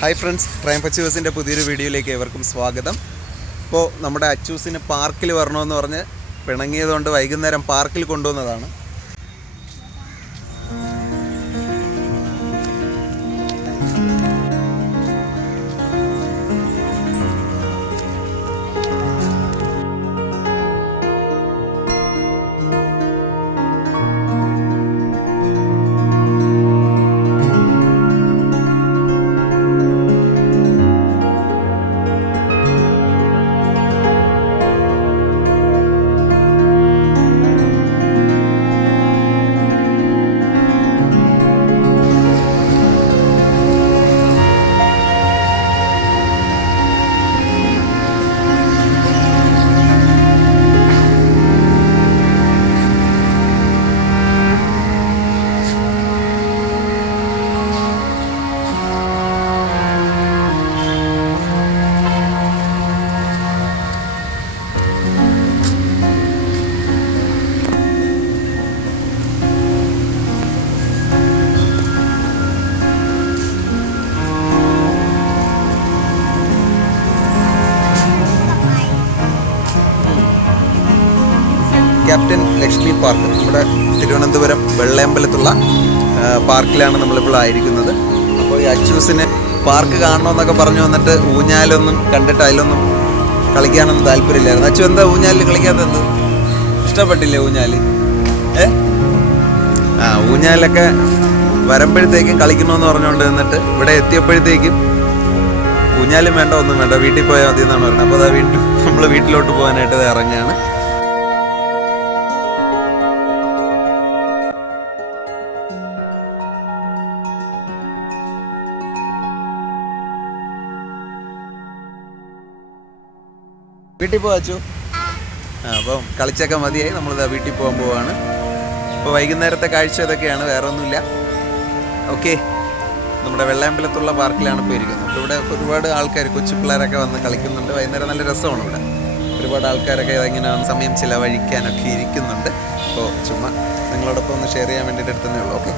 Hi friends, triumph അച്ചൂസിൻ്റെ പുതിയൊരു വീഡിയോയിലേക്ക് ഏവർക്കും സ്വാഗതം. ഇപ്പോൾ നമ്മുടെ അച്ചൂസിന് പാർക്കിൽ വരണമെന്ന് പറഞ്ഞ് പിണങ്ങിയതുകൊണ്ട് വൈകുന്നേരം പാർക്കിൽ കൊണ്ടുവന്നതാണ്. ക്യാപ്റ്റൻ ലക്ഷ്മി പാർക്ക് നമ്മുടെ തിരുവനന്തപുരം വെള്ളയമ്പലത്തുള്ള പാർക്കിലാണ് നമ്മളിപ്പോൾ ആയിരിക്കുന്നത്. അപ്പോൾ ഈ അച്ചൂസിന് പാർക്ക് കാണണമെന്നൊക്കെ പറഞ്ഞു വന്നിട്ട് ഊഞ്ഞാലൊന്നും കണ്ടിട്ട് അതിലൊന്നും കളിക്കാനൊന്നും താല്പര്യമില്ലായിരുന്നു. അച്ചു എന്താ ഊഞ്ഞാലിൽ കളിക്കാത്തത്? ഇഷ്ടപ്പെട്ടില്ലേ ഊഞ്ഞാൽ? ഊഞ്ഞാലൊക്കെ വരുമ്പോഴത്തേക്കും കളിക്കണമെന്ന് പറഞ്ഞുകൊണ്ട് നിന്നിട്ട് ഇവിടെ എത്തിയപ്പോഴത്തേക്കും ഊഞ്ഞാലും വേണ്ട ഒന്നും വേണ്ട, വീട്ടിൽ പോയാൽ മതി എന്നാണ് പറയുന്നത്. അപ്പോൾ അതാ നമ്മൾ വീട്ടിലോട്ട് പോകാനായിട്ട് ഇറങ്ങുകയാണ്. വീട്ടിൽ പോവാച്ചു. അപ്പം കളിച്ചൊക്കെ മതിയായി, നമ്മളിതാ വീട്ടിൽ പോകാൻ പോവാണ്. അപ്പോൾ വൈകുന്നേരത്തെ കാഴ്ച ഇതൊക്കെയാണ്, വേറെ ഒന്നുമില്ല. ഓക്കെ, നമ്മുടെ വെള്ളയമ്പലത്തുള്ള പാർക്കിലാണ് ഇപ്പോൾ ഇരിക്കുന്നത്. അപ്പോൾ ഇവിടെ ഒരുപാട് ആൾക്കാർ, കൊച്ചു പിള്ളേരൊക്കെ വന്ന് കളിക്കുന്നുണ്ട്. വൈകുന്നേരം നല്ല രസമാണ് ഇവിടെ. ഒരുപാട് ആൾക്കാരൊക്കെ ഇങ്ങനെ സമയം ചിലവഴിക്കാനൊക്കെ ഇരിക്കുന്നുണ്ട്. അപ്പോൾ ചുമ്മാ നിങ്ങളോടൊപ്പം ഒന്ന് ഷെയർ ചെയ്യാൻ വേണ്ടിയിട്ട് എടുത്തതേ ഉള്ളൂ. ഓക്കെ.